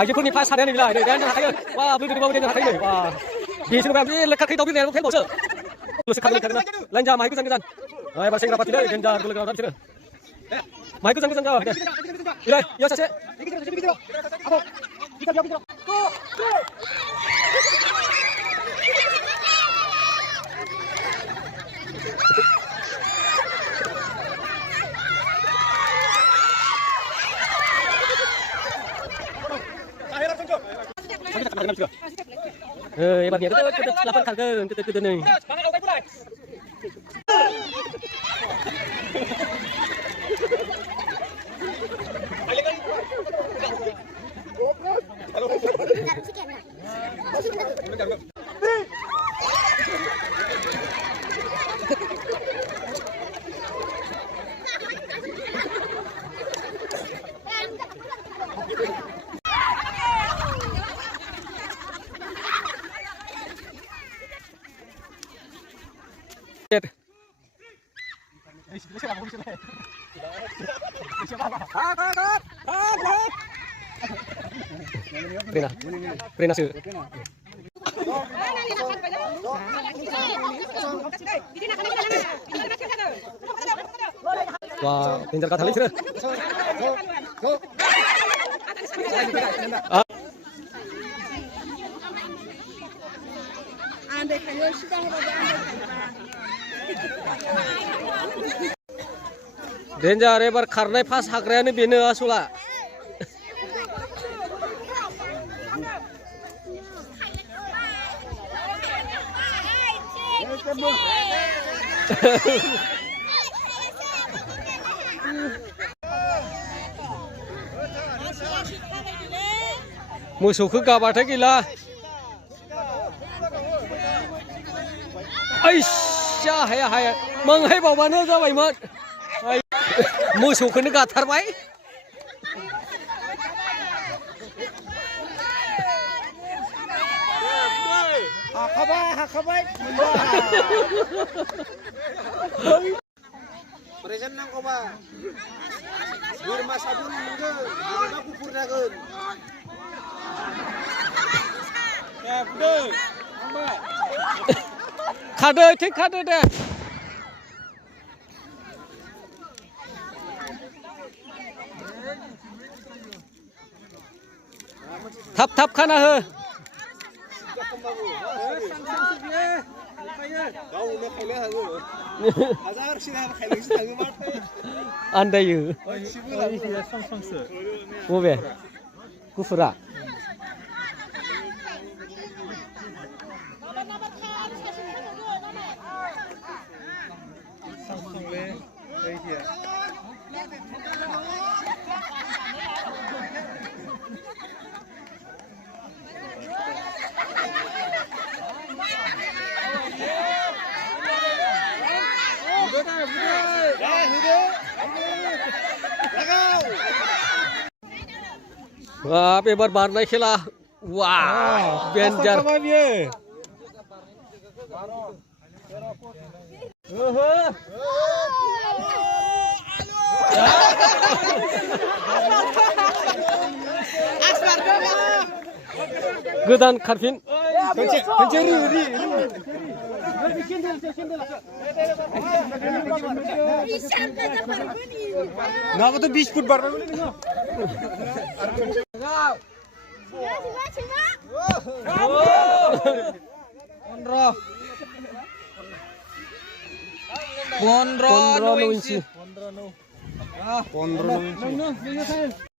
Ai pun ni pas ada ni lah, dan saya wah belum di bawah dia hari ni, wah di sini kami lekat kita pilih lekat bosnya, lu sekarang lekat lanjut mai kesan, ay bahasa Inggris tidak, dan jangan lekat dalam sini, mai kesan jauh, ilai, ya saja, hebatnya kita 8 kali kita nih. Prena sih. Wah, pintar kata lagi sih. Danger ebar karena pas hakranya bina asula. Musuhku gabatnya gila. Aisyah haya menghai bawaannya sama imat. Musuhku ni gatar baik. Hakabai. Present nang koba. Birma sabun mungkin, birma kupur dagun. Ya, betul. Kade cek kade deh. Tap kana he. Anda you. Ube. Kufra. Wah, bebar barnai khela. Wah, benjar. Godan karfin. Nama tu 20 foot bar. Pondro no inci.